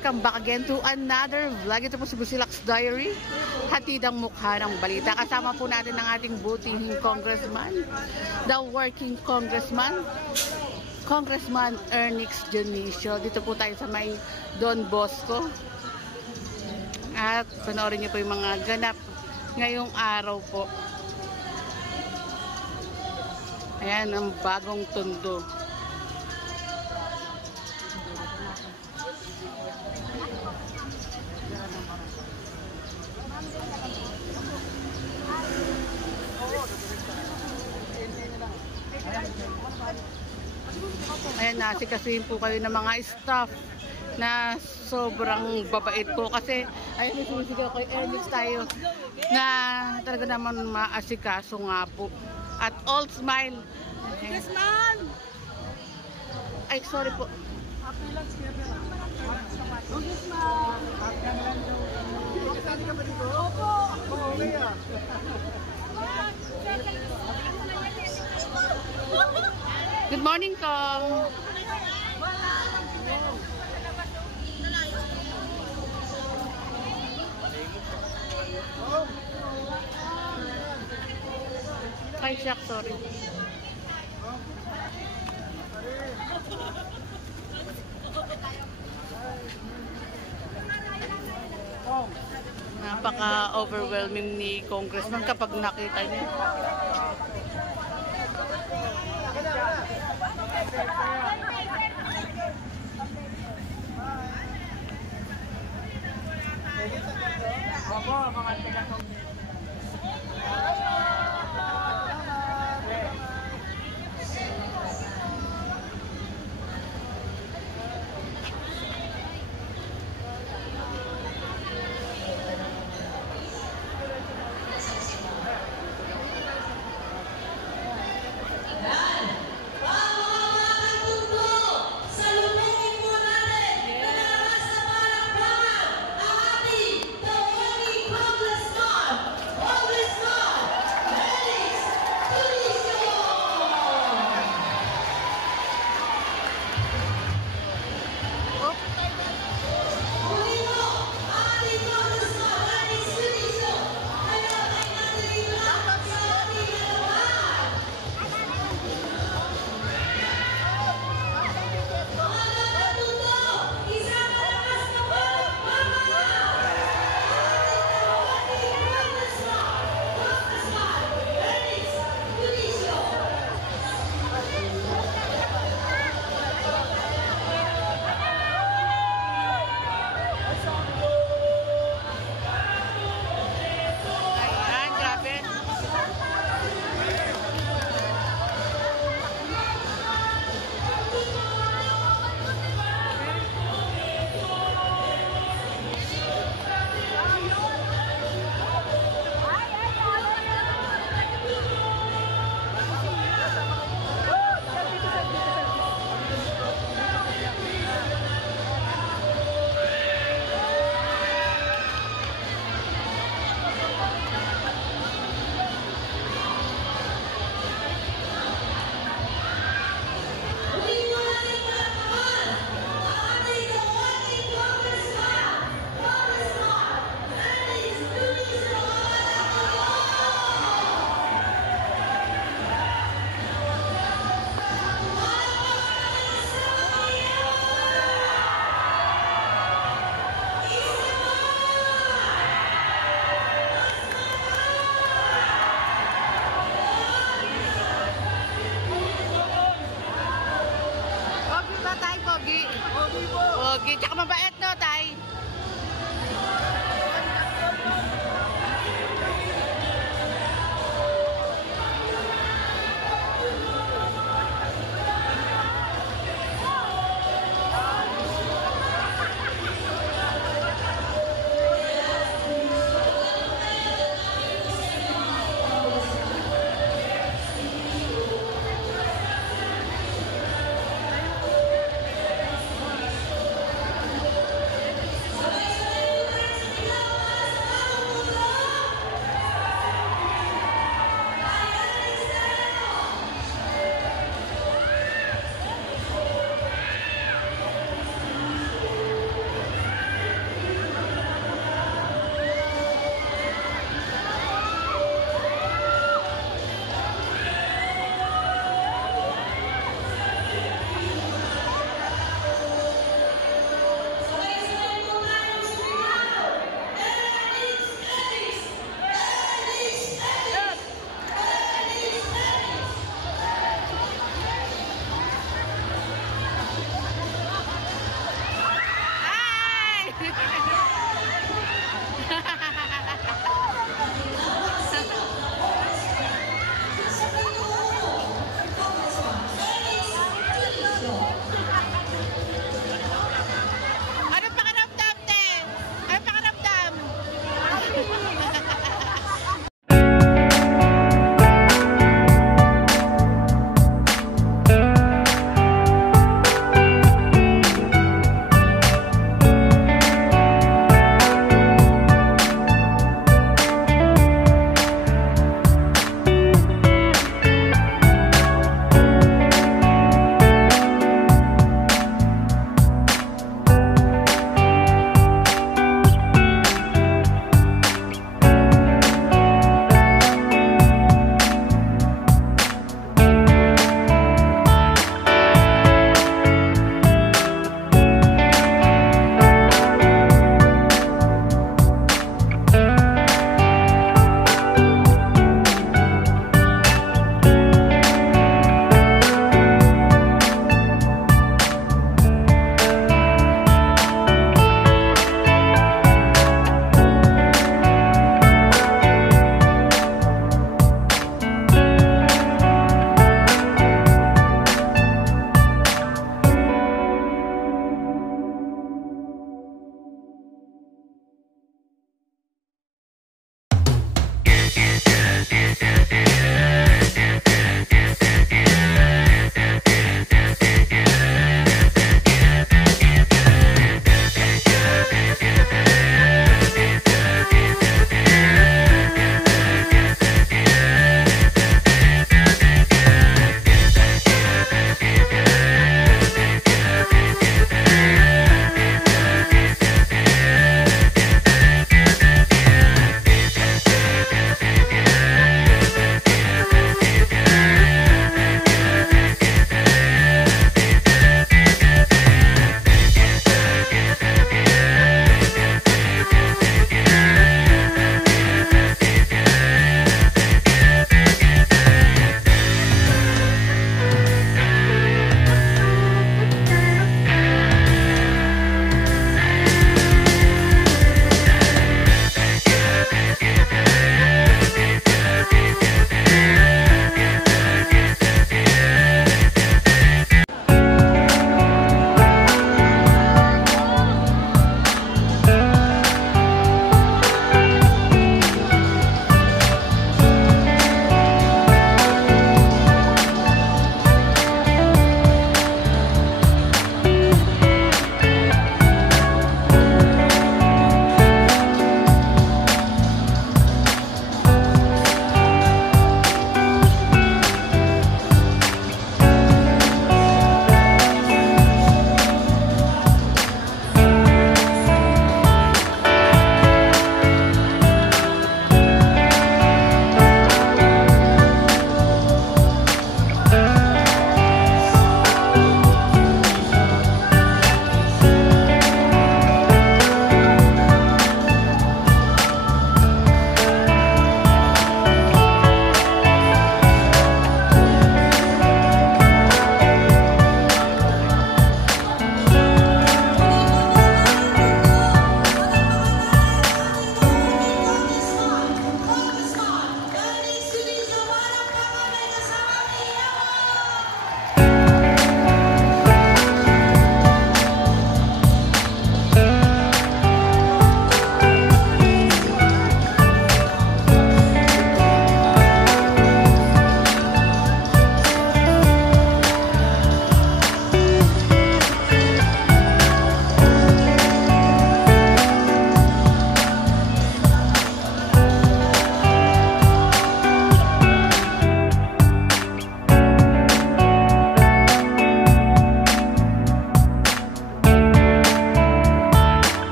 welcome back again to another vlog. Ito po si Busilak's Diary. Hatid ang mukha ng balita. Kasama po natin ang ating butihing congressman, the working congressman, Congressman Ernix Dionisio. Dito po tayo sa may Don Bosco. At panoorin niyo po yung mga ganap ngayong araw po. Ayan ang bagong tondo. Ayan, nasikasuhin po kayo ng mga staff na sobrang babait po kasi ayun, sumisigaw kay Ernix tayo na talaga naman maasikaso nga po at all smile. Yes, man! Ay, sorry po. Good morning, Kong. Ay, siyak, sorry. Napaka-overwhelming ni Congressman kapag nakita niya. Opo, mga taga-Congressman.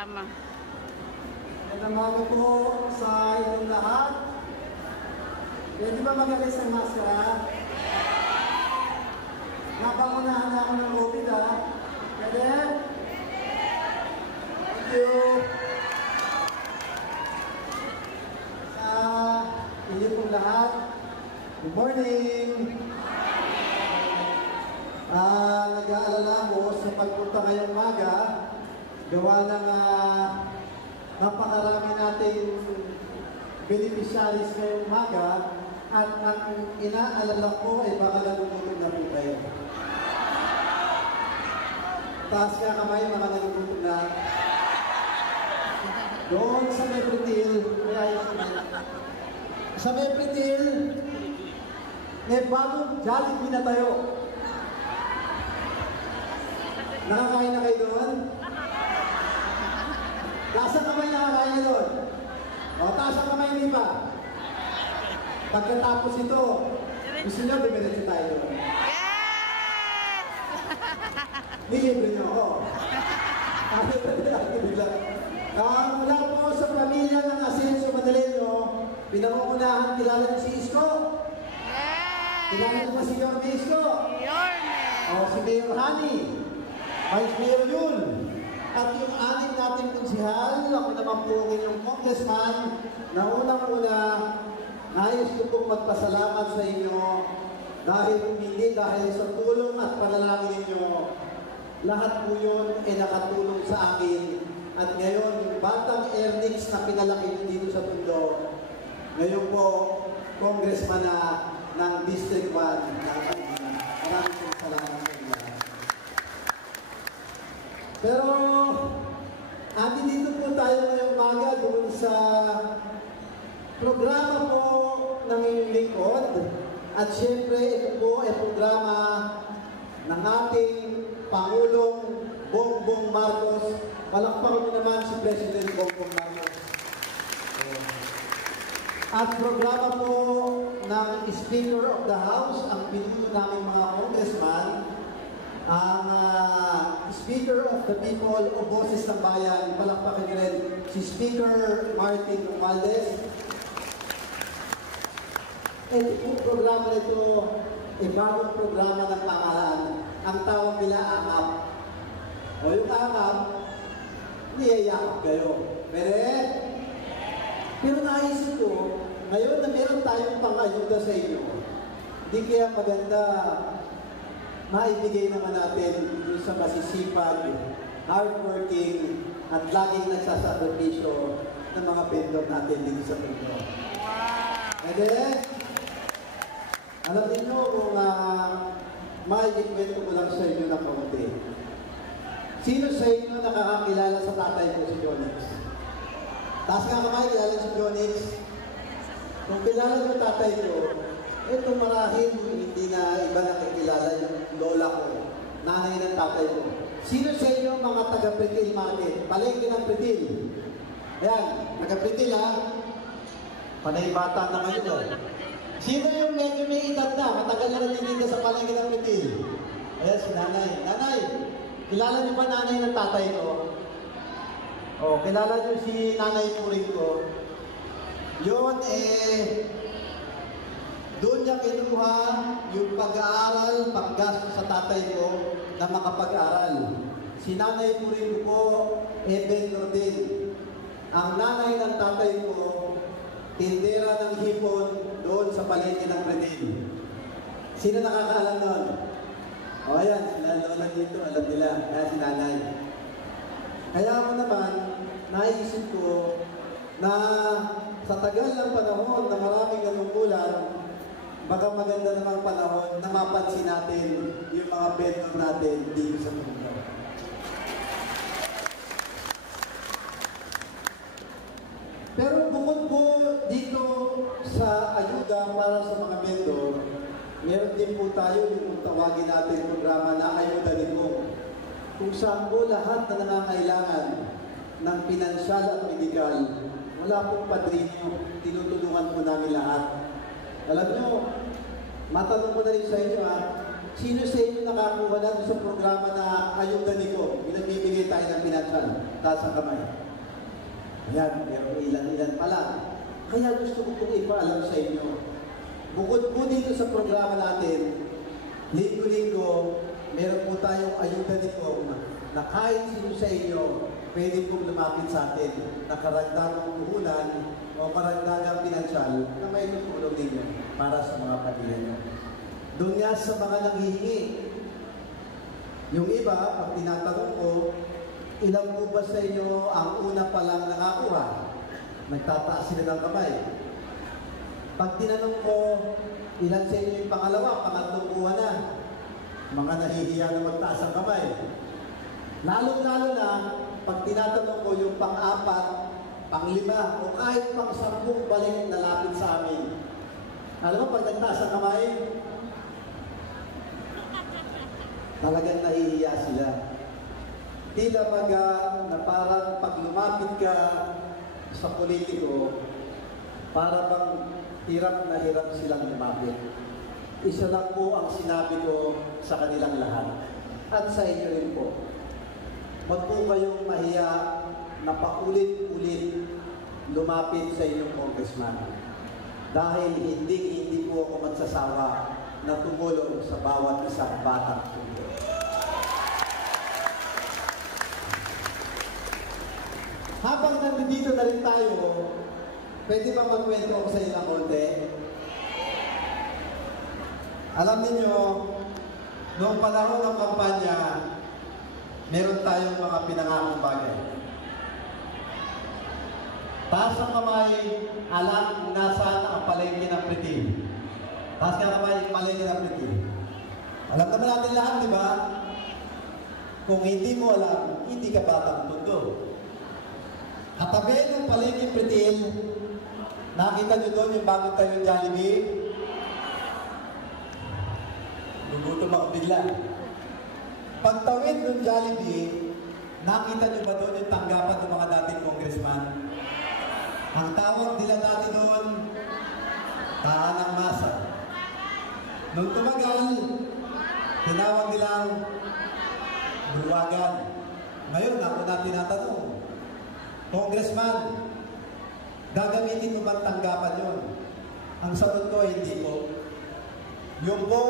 kasama. Magandang umaga po sa inyong lahat. Pwede ba magalis ang maskara? Napangunahan na ako ng COVID, ha? Pwede? Thank you. Sa inyo pong lahat, good morning. Nag-aalala mo sa pagpunta ngayong umaga, gawa ng napakarami nating beneficiaries ngayong umaga, at ang inaalala ko ay baka nagugutom na po kayo. Taas ka kamay, mga nagugutom na. Doon sa Mepritil, sa Mepritil, may bagong Jollibee na tayo. Nakakain na kayo doon? Taas ang kamay nakakain na doon. O, taas ang kamay hindi pa. Pagkatapos ito, gusto nyo, bimiretso tayo doon. Yes! Nilibre nyo ako. Mula po sa pamilya ng Asenso Madaleno, pinangungunahan, kilala niyo si Isko? Yes! Kilala niyo ba si Yorme Isko? Yorme! O, si Mayor Hani, Vice Mayor Yul, at yung anim nating konsihal, ako naman po ang inyong congressman, na unang-una, nais ko pong magpasalamat sa inyo dahil hindi dahil sa tulong at panalangin ninyo, lahat po yun ay nakatulong sa akin. At ngayon, yung batang Ernix na pinalaki nyo dito sa mundo, ngayon po, congressman na ng District 1 ng Manila. Maraming salamat sa inyo. Pero, atin dito po tayo ngayong umaga doon sa programa po ng inyong lingkod. At syempre, ito po ay programa ng ating Pangulong Bongbong Marcos. Palakpakan niyo naman si President Bongbong Marcos. At programa po ng Speaker of the House, ang pinuno namin mga congressman, ang Speaker of the People o Boses ng Bayan, palakpakan niyo rin si Speaker Martin Romualdez. Ito po programa nito ay bagong programa ng pamahalaan. Ang tawag nila AKAP. O yung AKAP, niyayakap kayo. Pero naisip ko, ngayon na meron tayong pang-ayuda sa inyo, di kaya maganda maibigay naman natin yung sa masisipag, hardworking, at laging nagsasakripisyo ng mga vendor natin dito sa mundo. Alam niyo kung maikikwento ko lang sa inyo ng kaunti. Sino sa inyo nakakakilala sa tatay ko si Jonix? Taas nga kamay, kilala si Jonix. Kung kilala yung tatay ko, ito marahil hindi na iba nakikilala yung lola ko, nanay ng tatay ko. Sino sa inyo mga taga-Pretil Market? Palengke ng Pretil. Ayan, taga-Pretil ha. Panay bata na kayo. Sino yung medyo may edad na? Matagal na natin dito sa palengke ng Pretil. Ayan, si nanay. Nanay, kilala niyo ba nanay ng tatay ko? O, kilala niyo si nanay puring ko? Yun doon niya kinuha yung pag-aaral, paggasto sa tatay ko na makapag-aral. Si nanay puring ko, vendor din. Ang nanay ng tatay ko, tindera ng hipon doon sa palengke ng Pretil. Sino nakakaalam nun? O ayan, sila lola dito, alam nila, kaya si nanay. Kaya ako naman, naisip ko na sa tagal ng panahon na maraming nanungkulan, baka maganda namang panahon na mapansin natin yung mga vendor natin dito sa mundo. Pero bukod po dito sa ayuda para sa mga vendor, meron din po tayo yung tawagin natin programa na Ayuda ni Kong. Kung saan po lahat na nangangailangan ng pinansyal at medikal, wala pong padrino, tinutulungan po namin lahat. Alam nyo, matanong ko na rin sa inyo sino sa inyo nakakuha na doon sa programa na ayuda nito? Binagbibigay tayo ng pinansyal. Taas ang kamay. Yan, pero ilan-ilan pala. Kaya gusto ko pong ipaalam sa inyo. Bukod po dito sa programa natin, linggo-linggo, meron po tayong ayuda nito na kahit sino sa inyo, pwede pong lumapit sa atin na karagdagang puhunan o karagdagang pinansyal na may tutulong ninyo para sa mga pamilya nyo. Doon nga sa mga nanghihingi. Yung iba, pag tinatanong ko, ilan po ba sa inyo ang una pa lang nakakuha? Nagtataas sila ng kamay. Pag tinanong ko, ilan sa inyo yung pangalawa, pangatlong kuha na? Mga nahihiya na magtaas ang kamay. Lalo-lalo na, pag tinatanong ko yung pang-apat, pang-lima, o kahit pang-10 balik na lapit sa amin. Alam mo, pag nagtaas ang kamay, talagang nahihiya sila. Tila baga na parang pag lumapit ka sa politiko, para bang hirap na hirap silang lumapit. Isa lang po ang sinabi ko sa kanilang lahat. At sa inyo rin po. Huwag po kayong mahiya na paulit-ulit lumapit sa inyong congressman. Dahil hindi po ako magsasawa na tumulong sa bawat isang batang pundo. Habang nandito na rin tayo, pwede ba magkwento ako sa inyo ng konti? Alam niyo, noong panahon ng kampanya, meron tayong mga pinangakong bagay. Taas ang kamay, alam nasaan ang palengke ng Pritil. Taas ang kamay, palengke ng Pritil. Alam naman natin lahat, di ba? Kung hindi mo alam, hindi ka batang mundo. Katabi ng palengke Pritil, nakita nyo doon yung bagong tayong Jollibee? Gugutom ako bigla. Pagtawid ng Jollibee, nakita nyo ba doon yung tanggapan ng mga dating congressman? Ang tawag nila dati doon, tahanang masa. Nung tumagal, tinawag nilang bulwagan. Ngayon, ako na tinatanong, Congressman, gagamitin mo bang tanggapan yun? Ang sagot ko, hindi po. Yung po,